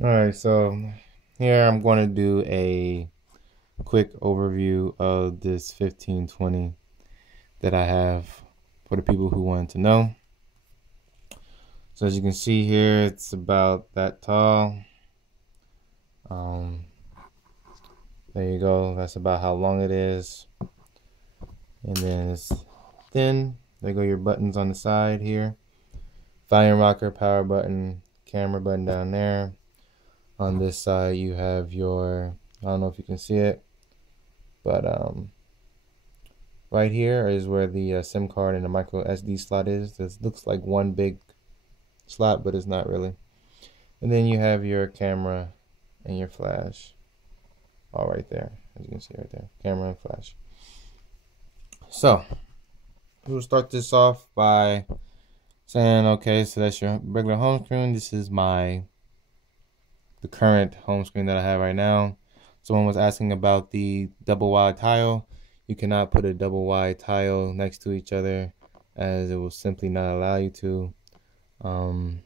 Alright, so here I'm going to do a quick overview of this 1520 that I have for the people who want to know. So as you can see here, it's about that tall. Um, there you go. That's about how long it is. And then it's thin. There go your buttons on the side here. Volume rocker, power button, camera button down there. On this side you have your, I don't know if you can see it, but right here is where the SIM card and the micro SD slot is. This looks like one big slot, but it's not really. And then you have your camera and your flash all right there, as you can see right there, camera and flash. So we'll start this off by saying, okay, so that's your regular home screen. This is the current home screen that I have right now. Someone was asking about the double wide tile. You cannot put a double wide tile next to each other, as it will simply not allow you to. You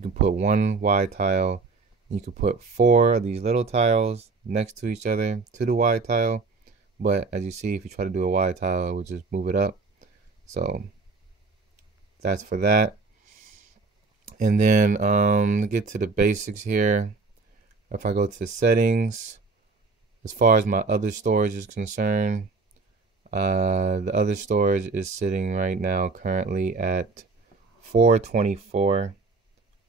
can put one wide tile. You can put 4 of these little tiles next to each other to the wide tile. But as you see, if you try to do a wide tile, it will just move it up. So that's for that. And then to get to the basics here, if I go to settings, as far as my other storage is concerned, the other storage is sitting right now currently at 424.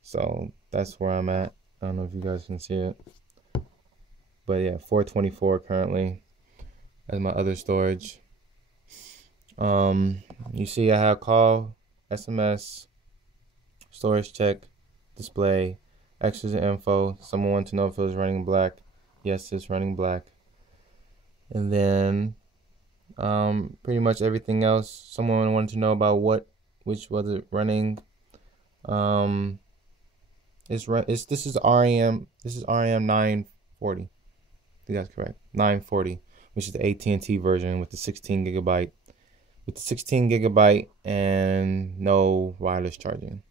So that's where I'm at. I don't know if you guys can see it, but yeah, 424 currently as my other storage. You see I have call, SMS, storage check, display, extras and info. Someone wanted to know if it was running black. Yes, it's running black. And then pretty much everything else. Someone wanted to know about which was it running. This is REM 940. I think that's correct. 940, which is the AT&T version with the 16 gigabyte and no wireless charging.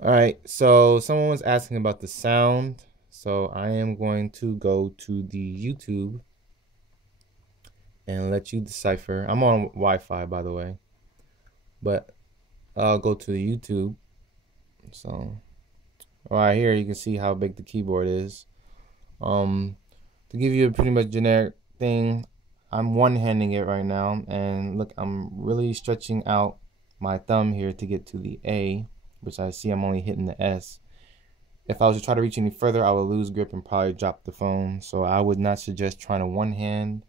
Alright, so someone was asking about the sound. So I am going to go to the YouTube and let you decipher. I'm on Wi-Fi, by the way, but I'll go to the YouTube. So right here you can see how big the keyboard is. To give you a pretty much generic thing, I'm one-handing it right now, and look, I'm really stretching out my thumb here to get to the A, which I see I'm only hitting the S. If I was to try to reach any further, I would lose grip and probably drop the phone. So I would not suggest trying to one-hand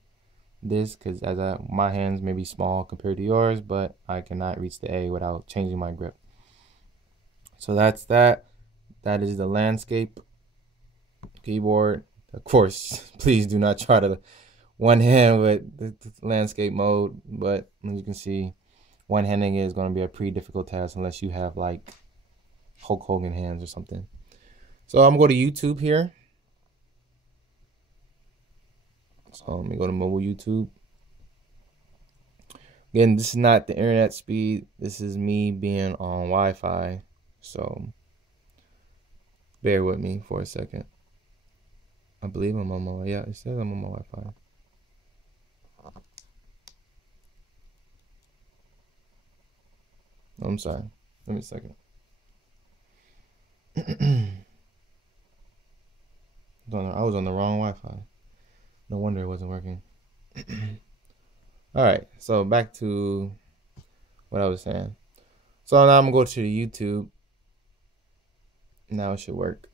this, because my hands may be small compared to yours, but I cannot reach the A without changing my grip. So that's that. That is the landscape keyboard. Of course, please do not try to one hand with the landscape mode, but as you can see, one-handing is going to be a pretty difficult task unless you have like Hulk Hogan hands or something. So I'm going to go to YouTube here. So let me go to mobile YouTube. Again, this is not the internet speed. This is me being on Wi-Fi. So bear with me for a second. I believe I'm on my, yeah, it says I'm on my Wi-Fi. I'm sorry. Give me a second. I was on the wrong Wi-Fi. No wonder it wasn't working. Alright, so back to what I was saying. So now I'm going to go to the YouTube. Now it should work.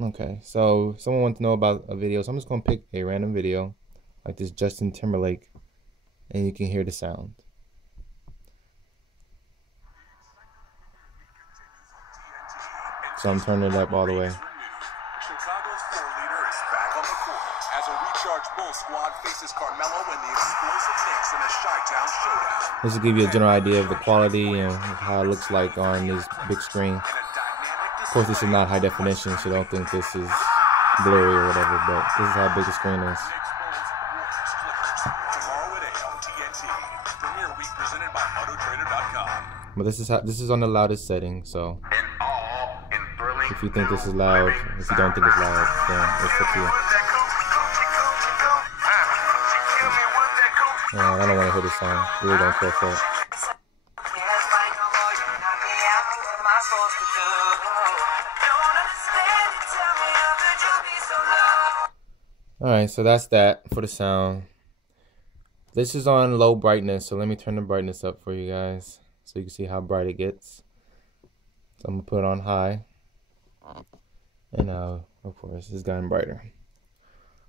Okay, so someone wants to know about a video. So I'm just going to pick a random video, like this Justin Timberlake, and you can hear the sound. So I'm turning it up all the way. Chicago's 4-leader is back on the court as a recharged Bull squad faces Carmelo and the explosive Knicks in a Chi-Town showdown. This will give you a general idea of the quality and how it looks like on this big screen. Of course, this is not high definition, so don't think this is blurry or whatever, but this is how big the screen is. Tomorrow at 8 on TNT. Premiere Week presented by AutoTrader.com. But this is on the loudest setting, so. In all, in thrilling if you think this is loud. If you don't think it's loud, then it's up to you. I don't want to hear this song. I really don't care for it. Alright, so that's that for the sound. This is on low brightness, so let me turn the brightness up for you guys so you can see how bright it gets. So I'm going to put it on high. And of course, it's gotten brighter.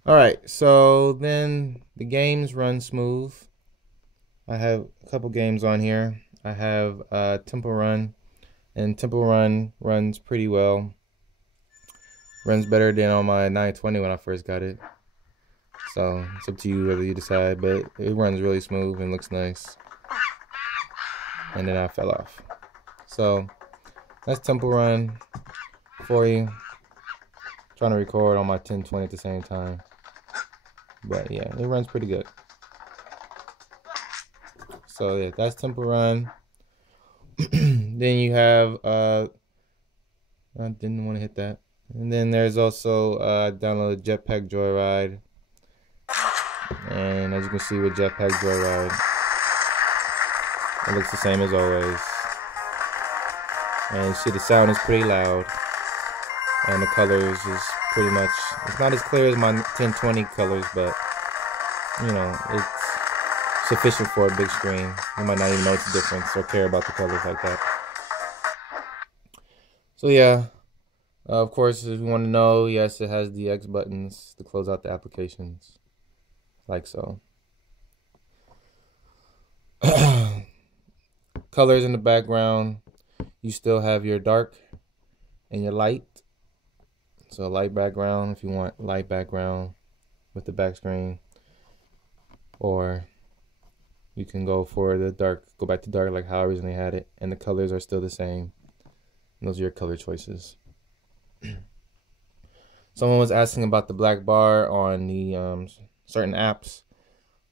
Alright, so then the games run smooth. I have a couple games on here. I have Temple Run, and Temple Run runs pretty well. Runs better than on my 920 when I first got it. So it's up to you whether you decide, but it runs really smooth and looks nice. And then I fell off. So that's Temple Run for you. Trying to record on my 1020 at the same time. But yeah, it runs pretty good. So yeah, that's Temple Run. Then you have I didn't want to hit that. And then there's also downloaded Jetpack Joyride. And as you can see with Jetpack Joyride, it looks the same as always. And you see the sound is pretty loud. And the colors is pretty much, it's not as clear as my 1020 colors, but you know, it's sufficient for a big screen. You might not even know the difference or care about the colors like that. So yeah, of course, if you want to know, yes, it has the X buttons to close out the applications, like so. Colors in the background, you still have your dark and your light. So light background if you want light background with the back screen, or you can go for the dark, go back to dark like how I originally had it, and the colors are still the same. And those are your color choices. Someone was asking about the black bar on the certain apps.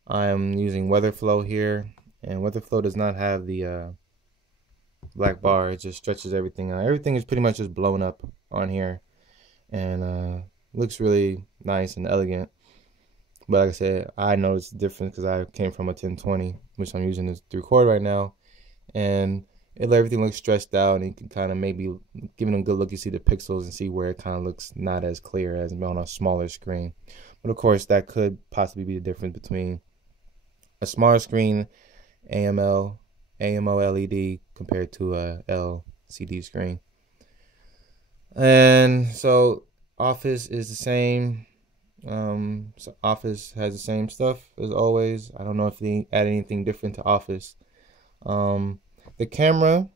I'm using WeatherFlow here, and WeatherFlow does not have the black bar. It just stretches everything out. Everything is pretty much just blown up on here, and looks really nice and elegant. But like I said, I noticed the difference because I came from a 1020, which I'm using to record right now, and everything looks stretched out, and you can kind of maybe give it a good look. You see the pixels and see where it kind of looks not as clear as on a smaller screen. But of course, that could possibly be the difference between a smaller screen AMO LED compared to a LCD screen. And so Office is the same. So Office has the same stuff as always. I don't know if they add anything different to Office. The camera,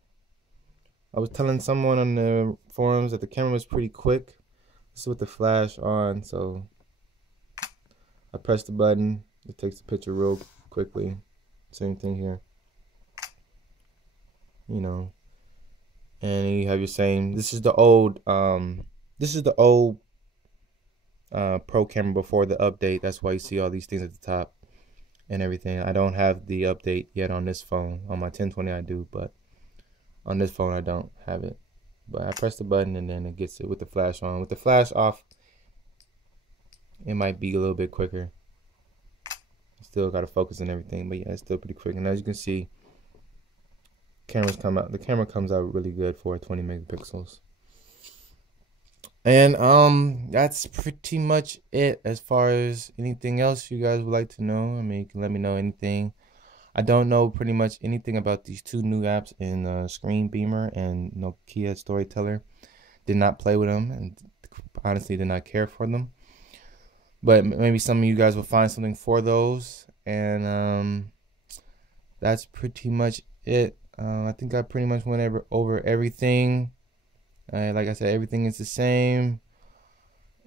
I was telling someone on the forums that the camera was pretty quick. This is with the flash on, so I press the button, it takes the picture real quickly. Same thing here, you know. And you have your same. This is the old Pro camera before the update. That's why you see all these things at the top and everything. I don't have the update yet on this phone. On my 1020 I do, but on this phone I don't have it. But I press the button and then it gets it with the flash on. With the flash off, it might be a little bit quicker. Still got to focus and everything, but yeah, it's still pretty quick. And as you can see, the camera comes out really good for 20 megapixels. And that's pretty much it as far as anything else you guys would like to know. I mean, you can let me know anything. I don't know pretty much anything about these two new apps in Screen Beamer and Nokia Storyteller. Did not play with them and honestly did not care for them. But maybe some of you guys will find something for those. And that's pretty much it. I think I pretty much went over everything. Like I said, everything is the same.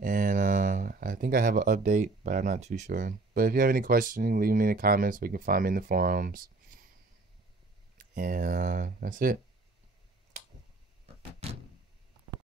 And I think I have an update, but I'm not too sure. But if you have any questions, leave me in the comments so you can find me in the forums. And that's it.